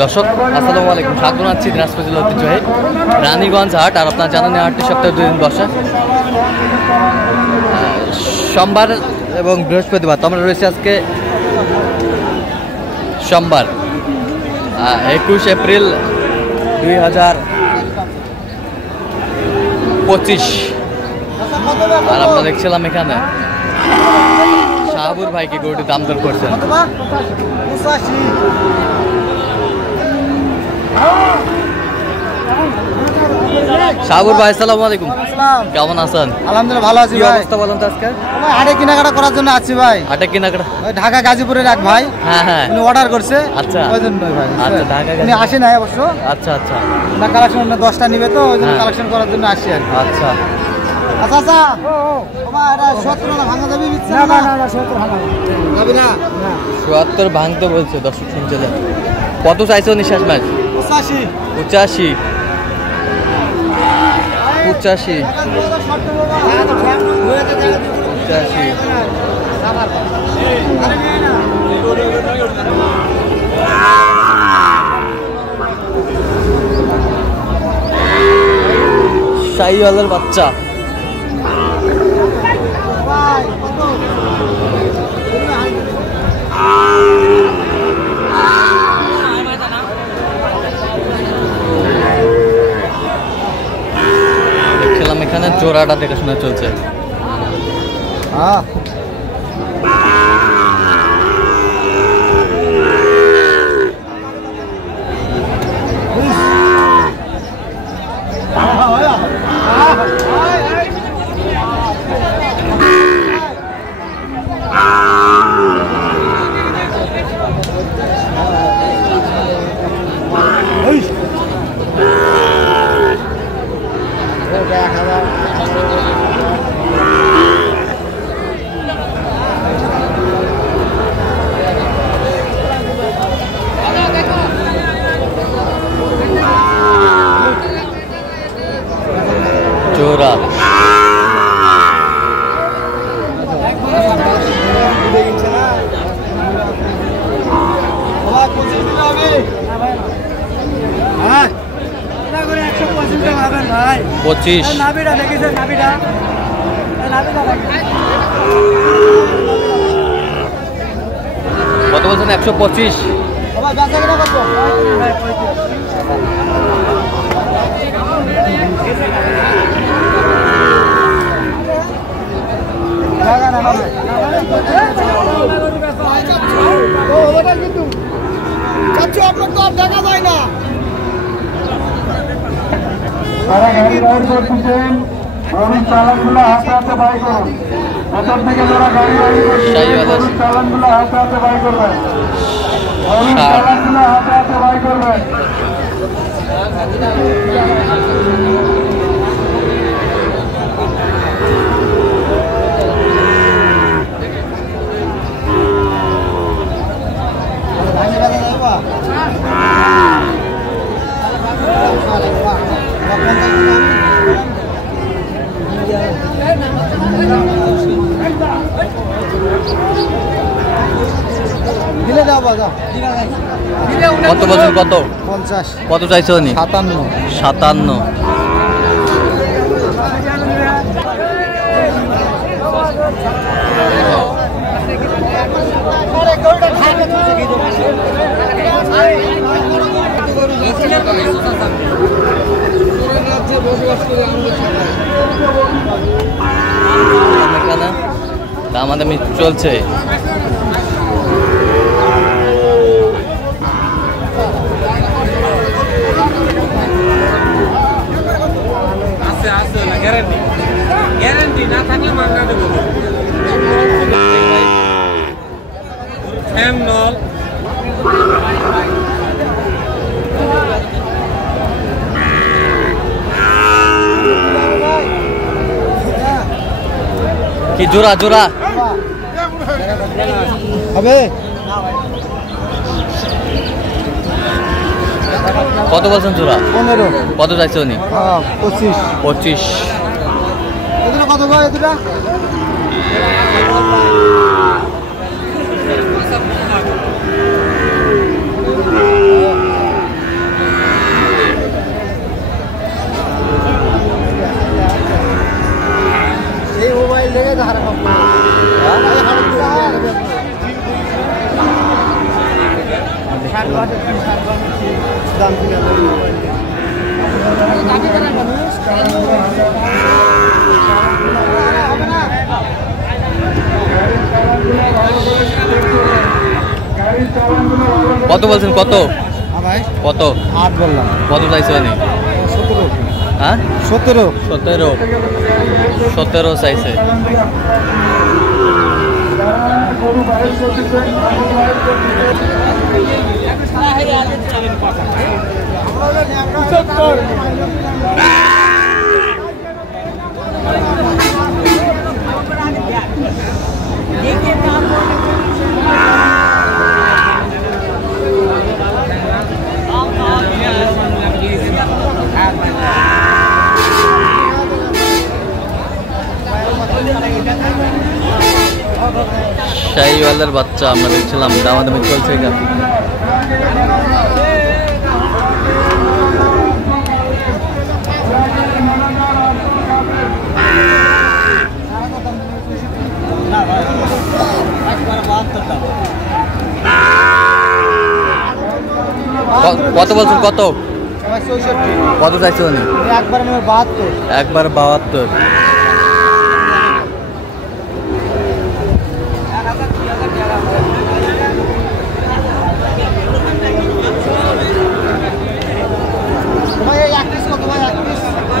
দর্শক আসসালামু আলাইকুম, স্বাগত জানাচ্ছি দিনাজপুর জেলার ঐতিহ্যবাহী রানীগঞ্জ হাট। আর আপনারা জানেন হাটটি সপ্তাহে 2 দিন বসে, সোমবার এবং বৃহস্পতিবার। তো আমরা রয়েছে আজকে সোমবার 21 এপ্রিল 2025। আর আমরা দেখছিলাম এখানে শাহাবুর ভাইকে গরুটি দাম দর করছেন। শাহাবুর ভাই আসসালামু আলাইকুম, কেমন আছেন? আলহামদুলিল্লাহ ভালো আছি ভাই। অবস্থা বলেন তো আজকে? হাটে কেনাকাটা করার জন্য আছি ভাই। হাটে কেনাকাটা ঢাকা গাজীপুরের এক ভাই, হ্যাঁ উনি অর্ডার করছে। আচ্ছা ওই জন্য ভাই। আচ্ছা, ঢাকা উনি আসে নাই অবশ্য। আচ্ছা আচ্ছা, না কালেকশন 10টা নিবে, তো ওই জন্য কালেকশন করার জন্য আসি আর কি। আচ্ছা আচ্ছা আচ্ছা, ওমা এটা 17 না ভাঙা যাবে? না না না, 17 ভাঙা যাবে না। ৭৭ ভাঙতে বলছে, দর্শক শুনছিলেন। কত চাইছো নিঃশ্বাস ম্যাচ? 85 85 85 শাহিওয়ালের বাচ্চা। দেখছিলাম এখানে জোড়াটা দেখাশোনা চলছে। জোড়া পঁচিশ। কত বলছেন? 125। দেখা যায় না। তারা গাড়ি রাইড করতেছেন, রবির চালানগুলো হাতে হাতে বাই করুন। ভেতর থেকে যারা গাড়ি রাইড করছেন, রবির চালানগুলো হাতে হাতে বাই করবেন। রবির চালানগুলো হাতে হাতে বাই করবেন। কত বছর? কত 50। কত চাইছো? 57। 57। আমাদের চলছে। গ্যারান্টি না থাকলে মাংনা দেবো। কি জোড়া জোড়া হবে? কত বলছেন জোড়া? 15। কত চাইছে উনি? 25। 25। এগুলো কত ভাই? এগুলা দাম কিনে কত বলছেন? কত ভাই কত? 8 বললাম। কত চাইছে উনি? 17। হ্যাঁ 17। 17 চাইছে। শাহিওয়ালের বাচ্চা আমরা দেখছিলাম, দামাদামি চলছে এটা। কত বলছেন? কত কত চাইছে উনি? একবার 72। একবার 72। ভাই এক পিস কত ভাই? এক পিস 72।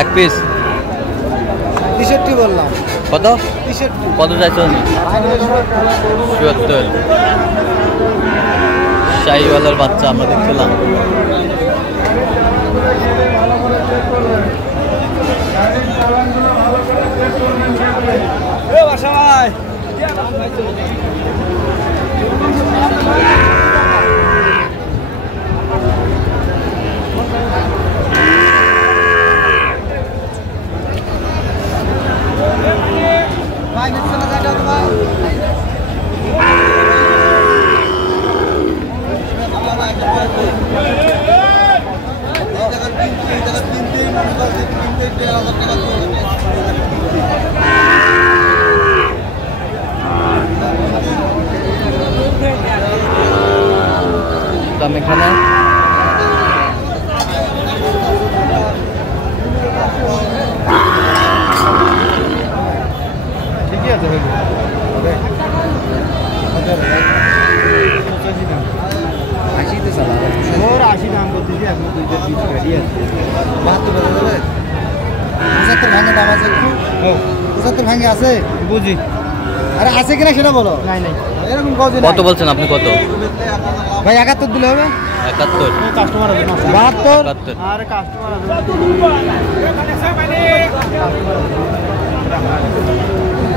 এক পিস 63 বললাম। কত? 63। কত চাইছে উনি? ৭৪। শাহিওয়ালের বাচ্চা আমরা দেখছিলাম। ভাই নিচ্ছে না যাটা তো ভাই। দাম এখানে ঠিকই আছে ভাই। আশিতে চালা ওর 80 দাম করতেছি। এখন 2টা পিস গাড়ি আছে 72 বলে 75 ভাঙে দাম আছে একটু। 75 ভাঙে আছে বুঝি। আরে আছে কিনা সেটা বলো। নাই নাই এরকম কত? কত বলছেন আপনি? কত ভাই 71 দিলে হবে। 71। কাস্টমার আছে 72। 72। আরে কাস্টমার আছে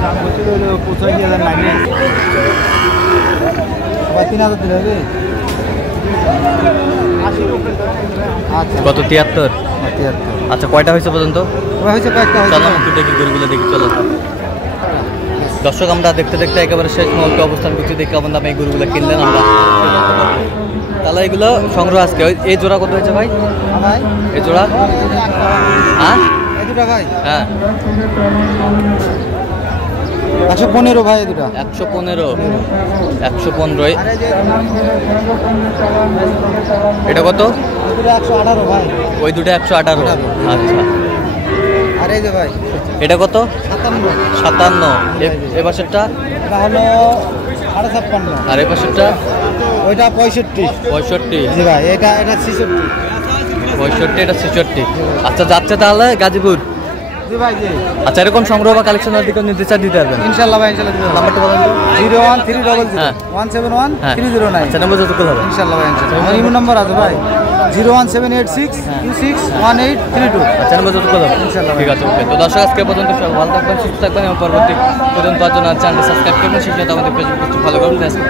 দাম করতে হলো 85,000 লাগে। ভাই 3000 দিলে হবে। 80 রুপে। আচ্ছা কত? 73। 73। আচ্ছা কয়টা হয়েছে পর্যন্ত? ওরা হয়েছে কয়েকটা হয়েছে। চলো একটু দেখি গরুগুলো দেখি। চলো দর্শক, আমরা দেখতে দেখতে একেবারে শেষ মুহূর্তে অবস্থান করছি। দেখে কেমন দামে এই গরুগুলো কিনলেন আমরা। তাহলে এগুলো সংগ্রহ আজকে। এই জোড়া কত হয়েছে ভাই? ভাই এই জোড়া? হ্যাঁ এই দুটা ভাই হ্যাঁ 115 ভাই। এই দুটা 115। 115। আরে যে এটা কত? এই দুটা 118 ভাই। ওই দুটো 118। আচ্ছা আরে এই যে ভাই এটা কত? 57। 57। এ পাশেরটা? এটা হলো 56.5। আর এ পাশেরটা? ওইটা 65। 65। জি ভাই এটা 66। 65। এটা 66। আচ্ছা যাচ্ছে তাহলে গাজীপুর। জি ভাই জি আচ্ছা এরকম সংগ্রহ বা কালেকশনের দিকে নির্দেশ দিতে পারবেন? ইনশাআল্লাহ ভাই ইনশাআল্লাহ দিবেন। নাম্বারটা বলেন তো। 01300 হ্যাঁ। 171 হ্যাঁ 309। আচ্ছা নাম্বার যত হবে। ইনশাআল্লাহ ভাই ইনশাআল্লাহ। আমার ইমো নাম্বার আছে ভাই 01786 261832। আচ্ছা নাম্বার যত হবে। ইনশাআল্লাহ। ঠিক আছে ওকে। তো দর্শক আজকে পর্যন্ত সব ভালো থাকবেন, সুস্থ থাকবেন এবং পরবর্তী পর্যন্ত চ্যানেল সাবস্ক্রাইব করবেন। সেই সাথে আমাদের ফেসবুক পেজ ফলো করবেন। আজকে